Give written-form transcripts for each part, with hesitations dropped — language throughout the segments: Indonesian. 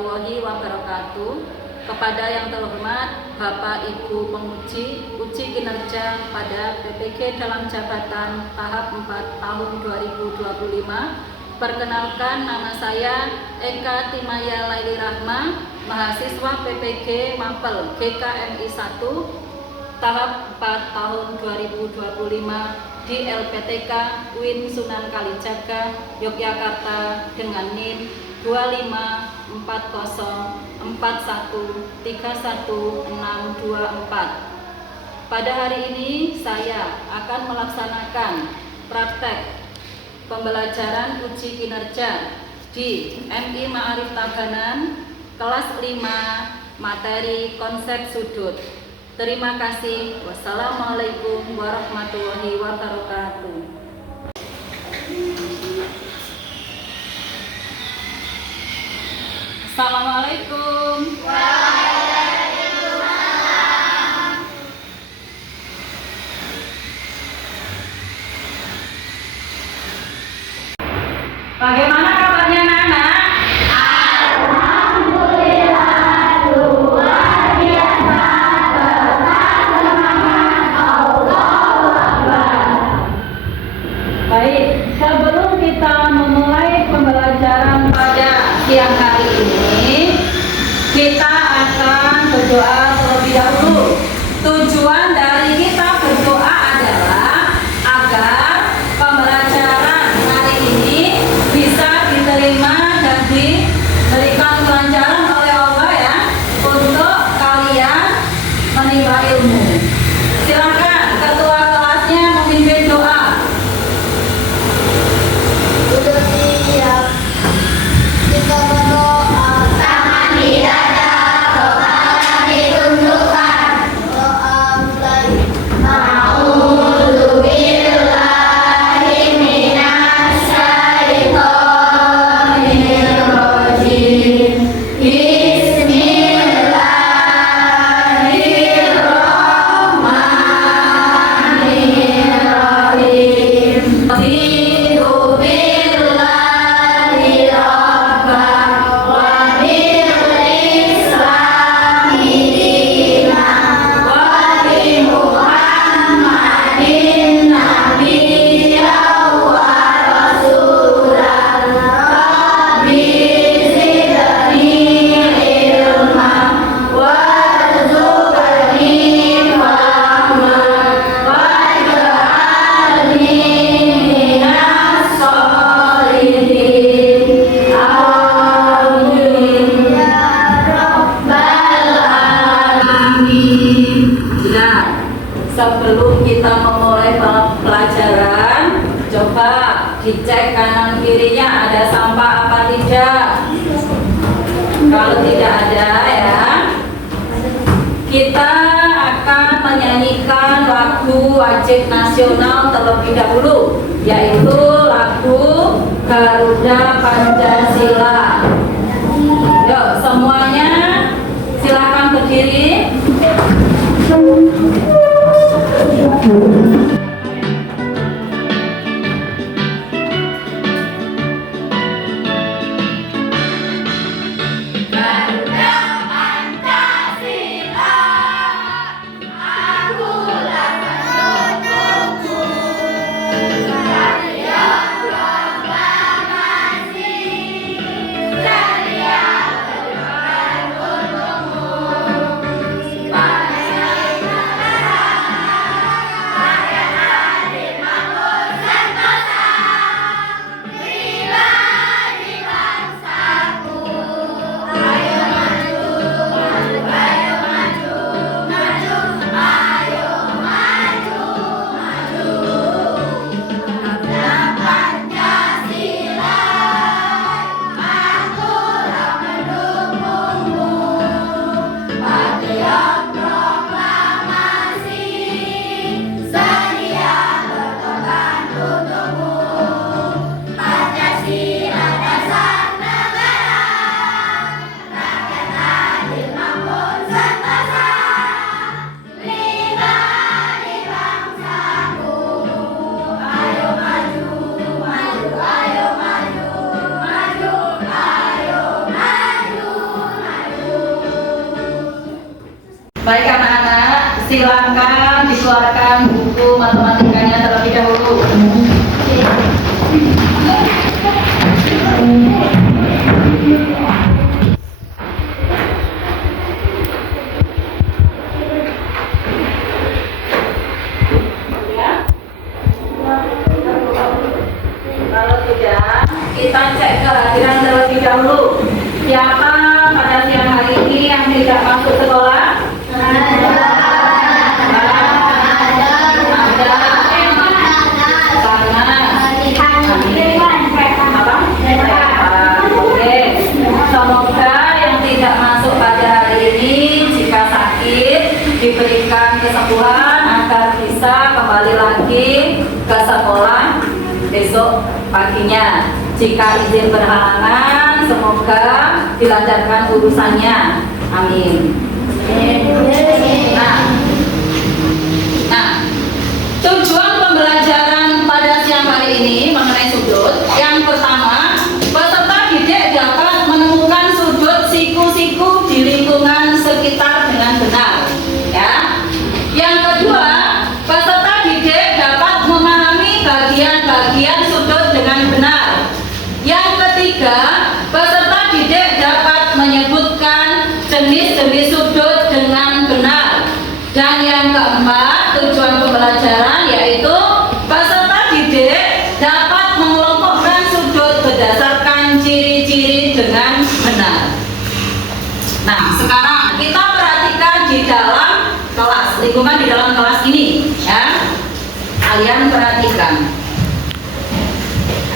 warahmatullahi wabarakatuh. Kepada yang terhormat Bapak Ibu Penguji uji kinerja pada PPG dalam jabatan tahap 4 tahun 2025. Perkenalkan, nama saya Eka Timaya Laili Rahma, mahasiswa PPG Mapel GKMI 1 tahap 4 tahun 2025 di LPTK UIN Sunan Kalijaga, Yogyakarta dengan NIM 254041316164. Pada hari ini saya akan melaksanakan praktek pembelajaran uji kinerja di MI Ma'arif Tabanan kelas 5 materi konsep sudut. Terima kasih. Wassalamualaikum warahmatullahi wabarakatuh. Assalamualaikum. Waalaikumsalam. Bagaimana kabarnya anak-anak? Alhamdulillah, luar biasa, tetap semangat, Allahu Akbar. Baik, sebelum kita memulai pembelajaran pada siang hari ini, kita akan berdoa terlebih dahulu. Tujuan dari kita berdoa adalah agar pembelajaran hari ini bisa diterima dan diberikan kelancaran oleh Allah ya, untuk kalian menimba ilmu. Silakan ketua kelasnya memimpin doa. Duduk siap. Kita berdoa. Tangan di dada, kepala ditundukkan. Doa mulai. A'udzu billahi minasyaitonir rajim. Bismillahirrahmanirrahim. Sebelum kita memulai pelajaran, coba dicek kanan kirinya ada sampah apa tidak. Kalau tidak ada ya, kita akan menyanyikan lagu wajib nasional terlebih dahulu, yaitu lagu Garuda Pancasila. Yuk semuanya silakan berdiri. Garuda Pancasila, akulah pendukungmu. Satria proklamasi, Baik anak-anak, silakan dikeluarkan buku matematikanya terlebih dahulu. Kalau sudah, kita cek kehadiran terlebih dahulu. Siapa pada siang hari ini yang tidak masuk sekolah? Semoga yang tidak masuk pada hari ini jika sakit diberikan kesembuhan agar bisa kembali lagi ke sekolah besok paginya. Jika izin berhalangan, semoga dilancarkan urusannya. Amin. Nah, tujuan pembelajaran pada siang hari ini mengenai sudut. Yang pertama, peserta didik dapat menemukan sudut siku-siku di lingkungan sekitar dengan benar. Ya. Yang kedua, peserta didik dapat memahami bagian-bagian sudut dengan benar. Yang ketiga, peserta didik dapat menyebutkan jenis-jenis sudut dengan benar. Dan yang keempat, tujuan pembelajaran yaitu peserta didik dapat mengelompokkan sudut berdasarkan ciri-ciri dengan benar. Nah, sekarang kita perhatikan di dalam kelas, lingkungan di dalam kelas ini, ya. Kalian perhatikan.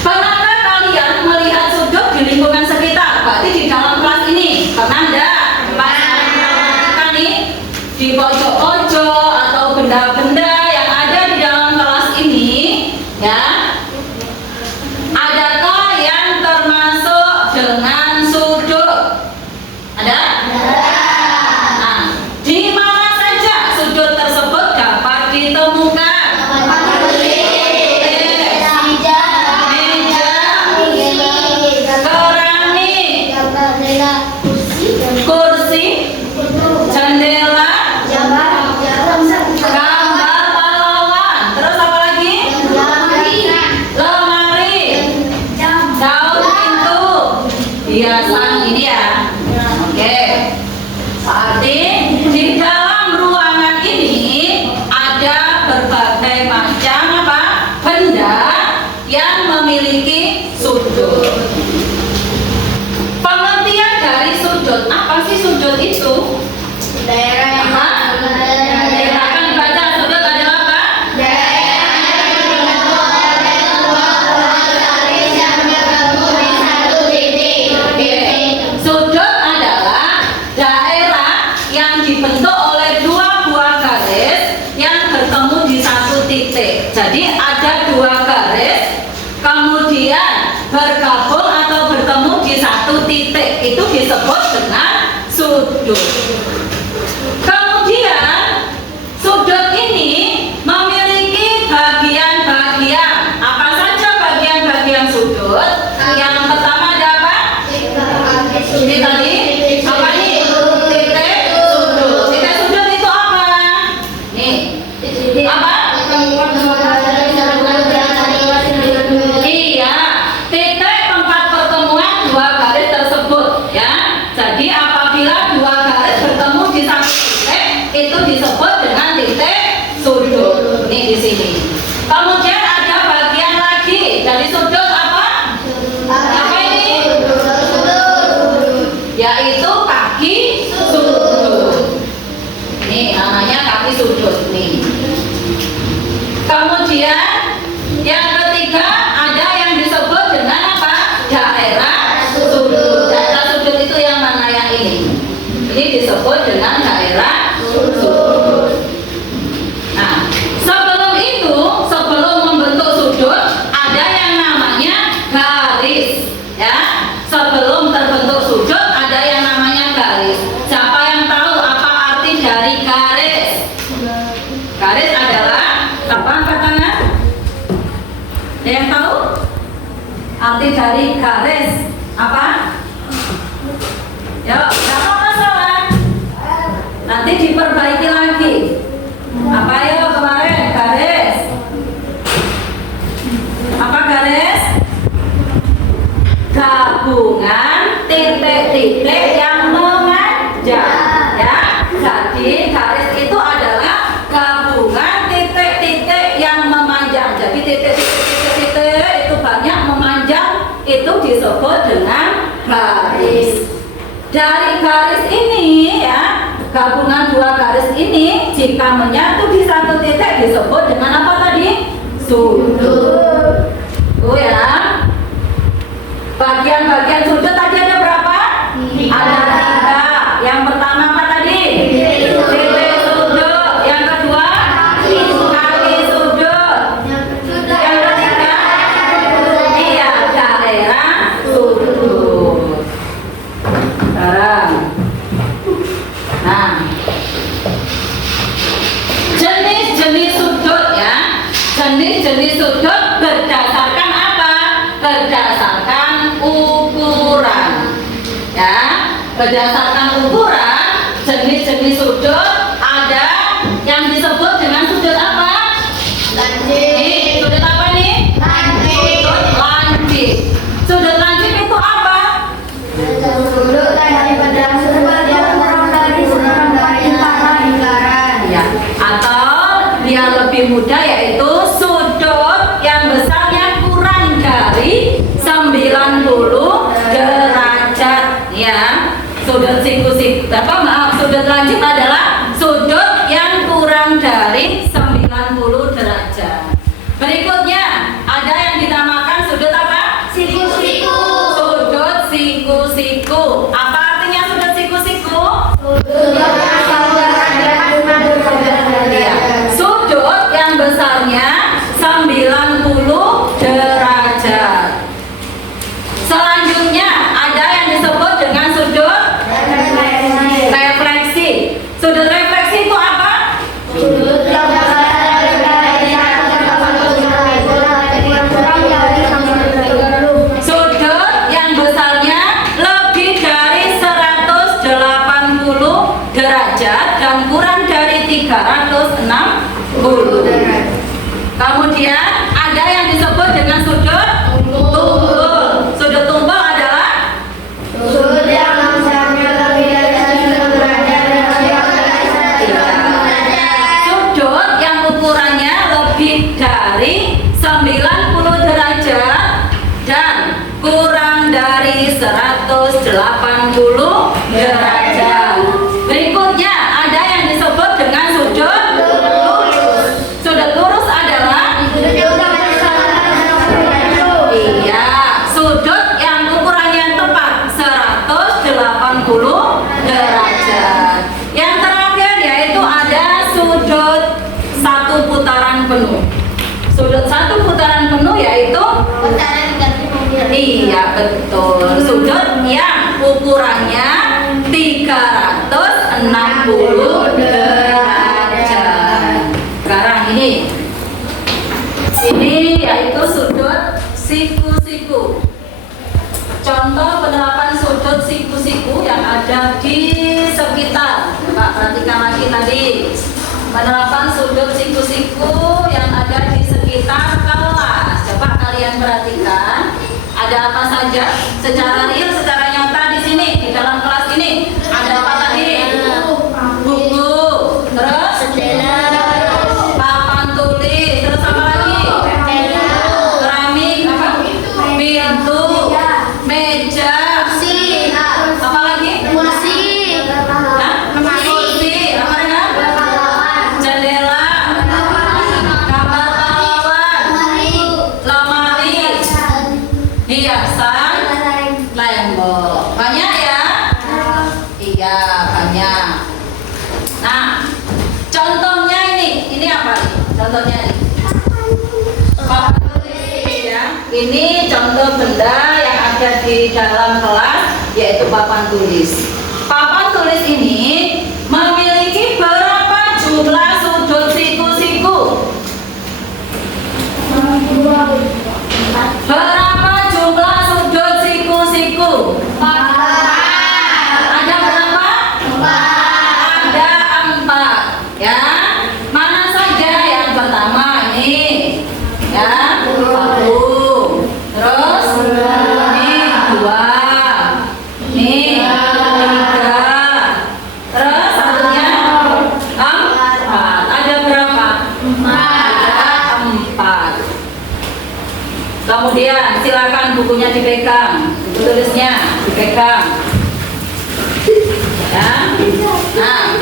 Pernahkah kalian melihat sudut di lingkungan sekitar? Berarti di dalam kelas ini. Pernah enggak? Pas perhatikan nih di pojok-pojok atau benda-benda yang ada di dalam kelas ini, ya. Adakah yang termasuk dengan sudut? Ada? Nah, di mana saja sudut tersebut dapat ditemukan? Kursi, jendela, gambar pahlawan, terus apa lagi? Lemari, daun pintu, hiasan ini ya. Oke. Berarti di dalam ruangan ini ada berbagai macam apa? Benda yang memiliki sudut. Pengertian dari sudut, apa sih sudut itu? Silakan dibaca, sudut adalah apa? Sudut adalah daerah yang dibentuk oleh dua buah garis yang bertemu di satu titik. Jadi ada dua garis, kemudian bergabung atau bertemu di satu titik, itu disebut dengan sudut. Kemudian sudut ini memiliki bagian-bagian. Apa saja bagian-bagian sudut? Yang pertama ada apa? Ini tadi apa nih? Titik sudut. Titik sudut itu apa? Nih, apa? Iya, titik tempat pertemuan dua garis tersebut, ya. Jadi apabila dua garis bertemu di satu titik, itu disebut dengan titik sudut. Nih di sini. Kemudian ada bagian lagi dari sudut apa? Apa ini? Yaitu kaki sudut. Ini namanya kaki sudut nih. Kemudian yang ketiga ada yang disebut dengan apa? Daerah sudut. Daerah sudut itu yang mana yang ini? Ini disebut dengan daerah sudut. Nah, sebelum itu, sebelum membentuk sudut, ada yang namanya garis, ya. Sebelum terbentuk sudut, ada yang namanya garis. Siapa yang tahu apa arti dari garis? Garis adalah apa, angkat tangan? Ada yang tahu? Arti dari garis apa? Yuk, nggak apa masalah. Nanti Nanti diperbaiki lagi. Apa ya kemarin? Garis. Apa garis? Gabungan titik-titik yang memanjang, ya. Jadi garis itu adalah gabungan titik-titik yang memanjang. Jadi titik-titik itu banyak memanjang, itu disebut dengan garis. Dari garis ini, ya, gabungan dua garis ini jika menyatu di satu titik disebut dengan apa tadi? Sudut. Oh ya. Bagian-bagian sudut tadi ada berapa? Ada 3. Yang pertama apa tadi? Titik sudut. Yang kedua? Kaki sudut. Yang ketiga? Iya, daerah sudut. Sekarang, nah, jenis-jenis sudut, ya. Jenis-jenis sudut berdasarkan apa? Berdasarkan ukuran, ya. Berdasarkan ukuran, jenis-jenis sudut ada yang disebut dengan sudut apa? Ini sudut apa nih? Sudut lancip. Sudut lancip itu apa? Ya, atau yang lebih mudah yaitu sudut yang besarnya kurang dari 90 derajat, ya. Sudut sudut lancip adalah sudut yang kurang dari 90 derajat. Berikutnya ada yang dinamakan sudut apa? Siku-siku. Sudut siku-siku. Apa artinya sudut siku-siku? Ya, sudut yang besarnya 90 derajat. Selanjutnya ada yang disebut dengan sudut refleksi. Sudut refleksi itu apa? Sudut yang besarnya lebih dari 180 derajat dan kurang dari 360. Kemudian ada yang disebut dengan sudut tumpul. Sudut tumpul adalah sudut yang ukurannya lebih dari 90 derajat dan kurang dari 180 derajat. Berikutnya ada yang disebut dengan sudut lurus. Sudut lurus adalah iya, sudut yang ukurannya tepat 180 derajat. Yang terakhir yaitu ada sudut satu putaran penuh. Sudut satu putaran penuh yaitu iya, betul. Sudut yang ukurannya 360 derajat. Sekarang ini yaitu sudut siku-siku. Contoh penerapan sudut siku-siku yang ada di sekitar. Coba perhatikan lagi tadi. Penerapan sudut siku-siku yang ada di sekitar kelas. Coba kalian perhatikan. Ada apa saja secara real, secara nyata di sini di dalam kelas ini? Ada apa tadi? Buku, terus papan tulis, terus apa lagi? Keramik, apa? Pintu, meja, apa lagi? Hah? Kursi, apa ya? Jendela, kamar pahlawan, lemari, hiasan, tembok. Banyak ya? Iya, banyak. Nah, contohnya ini apa nih? Contohnya nih. Papan tulis ya. Ini contoh benda yang ada di dalam kelas yaitu papan tulis. Papan tulis ini memiliki berapa jumlah sudut siku-siku? Berapa jumlah sudut siku-siku? Ada berapa? Ada 4. bukunya dipegang, buku tulisnya dipegang. Ya. Nah,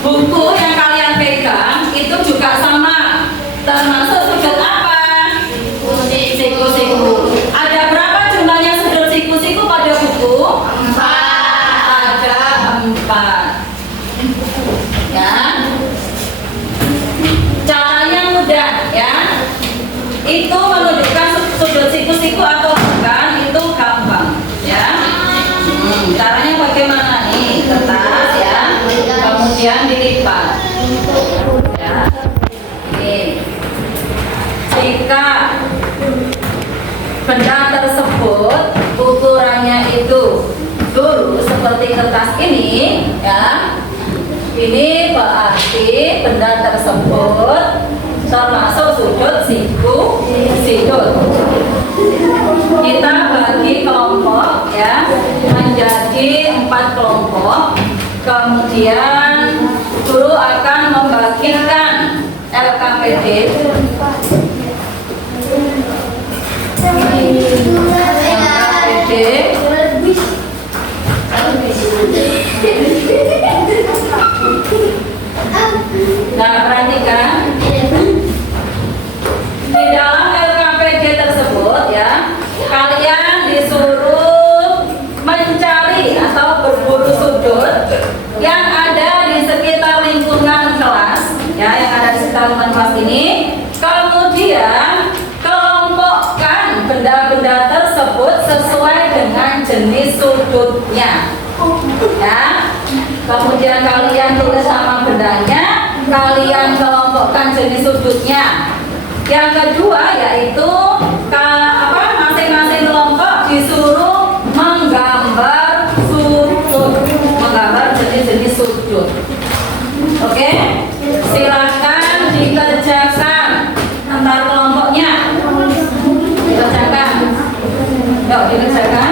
buku yang kalian pegang itu juga sama, termasuk sudut apa? Siku-siku. Ada berapa jumlahnya sudut siku-siku pada buku? 4. Ada 4. Ya. Caranya mudah ya. Itu menunjukkan sudut siku-siku atau bukan itu gampang ya. Caranya bagaimana nih? Kertas ya, kemudian dilipat ya. Ini jika benda tersebut ukurannya itu dulu seperti kertas ini ya, ini berarti benda tersebut termasuk sudut siku-siku. Kita bagi kelompok ya menjadi 4 kelompok. Kemudian guru akan membagikan LKPD. Nah, perhatikan di dalam LKPD tersebut ya, kalian disuruh mencari atau berburu sudut yang ada di sekitar lingkungan kelas ya, yang ada di sekitar lingkungan kelas ini. Kemudian kelompokkan benda-benda tersebut sesuai dengan jenis sudutnya ya. Kemudian kalian tulis nama bendanya, kalian kelompokkan jenis sudutnya. Yang kedua yaitu masing-masing kelompok disuruh menggambar sudut, menggambar jenis-jenis sudut. Oke, silakan dikerjakan antar kelompoknya. Dikerjakan. Yuk, dikerjakan.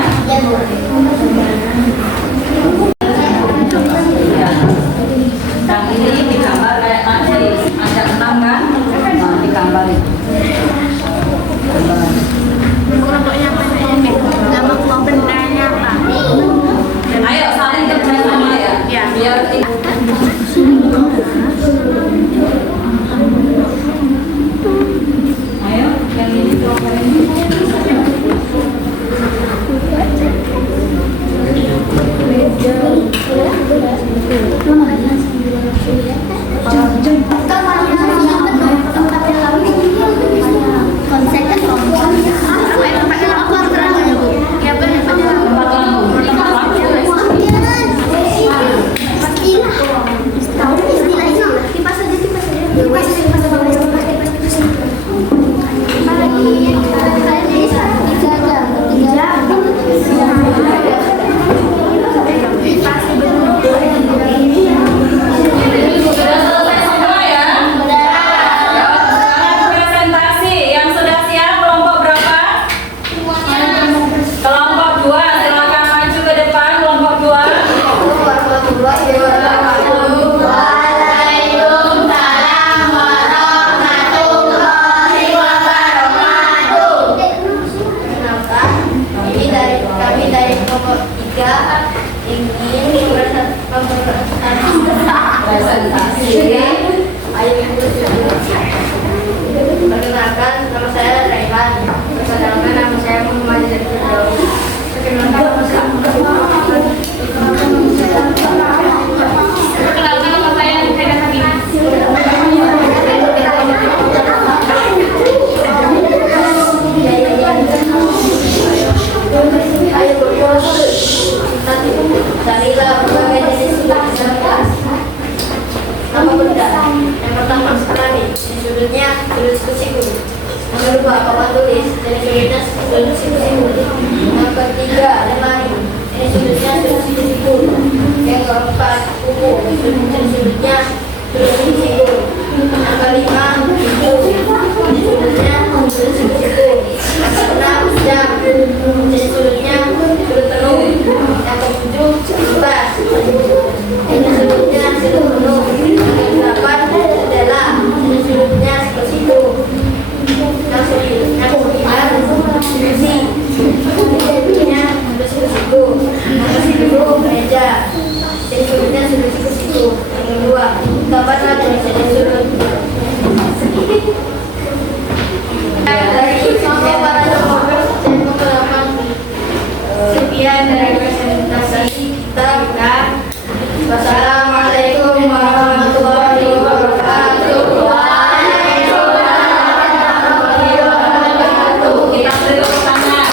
Yang ini digambar kayak tadi, ada 6 kan? Nah, digambarin. Kelompoknya apa? Nama kelompok bendanya apa? Ayo saling kerja sama ya. Biar ayo, yang ini kelompok ini. Perkenalkan, nama saya Raihan. Perkenalkan, nama saya Muhammad Zainul. Perkenalkan, nama saya carilah berbagai jenis sudut nama benda. Yang pertama sekali, sudutnya sudut siku-siku. Yang kedua, papan tulis, jenis sudutnya sudut siku-siku. Yang ketiga, lemari, jenis sudutnya sudut siku-siku. Yang keempat, buku, jenis sudutnya sudut siku-siku. Yang kelima, buku, jenis sudutnya sudut siku-siku. Yang keenam, jam, jenis sudutnya sudut penuh. Yang ketujuh, kipas, jenis sudutnya sudut penuh. Yang kedelapan, jendela, jenis sudutnya seperti itu. Yang sembilan, kursi, Wassalamualaikum warahmatullahi wabarakatuh. Waalaikumsalam warahmatullahi wabarakatuh. Kita beri tepuk tangan.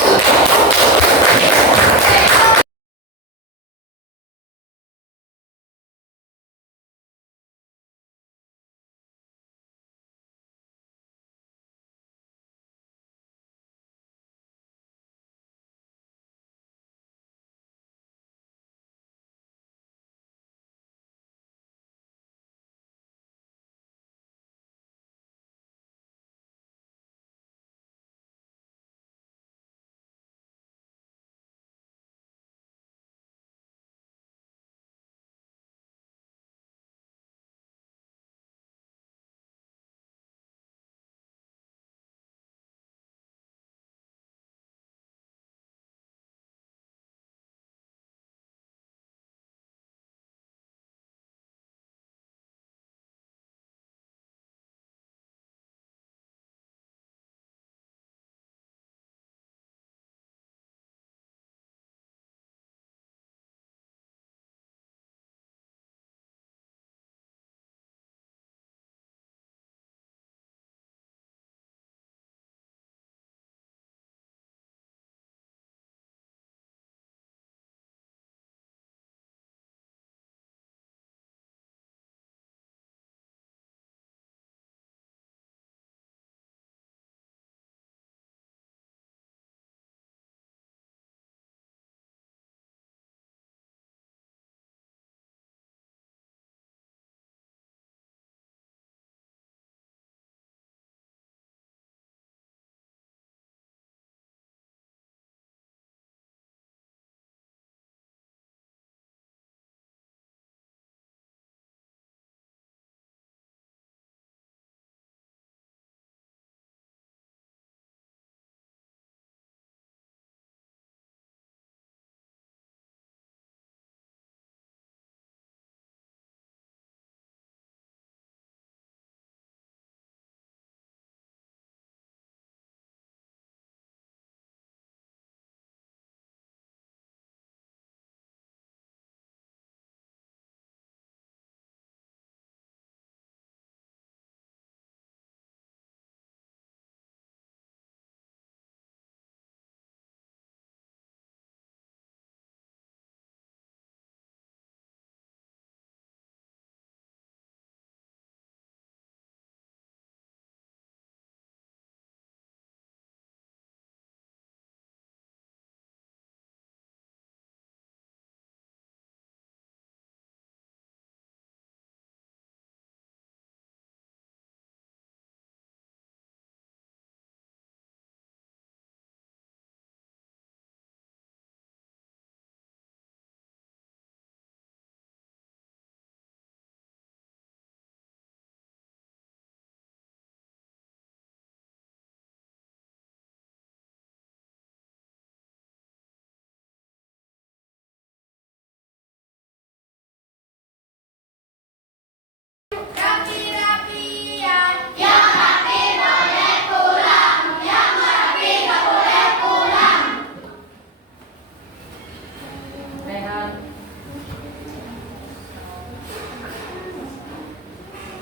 Rehan.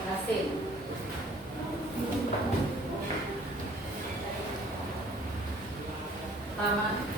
Nasim. Taman.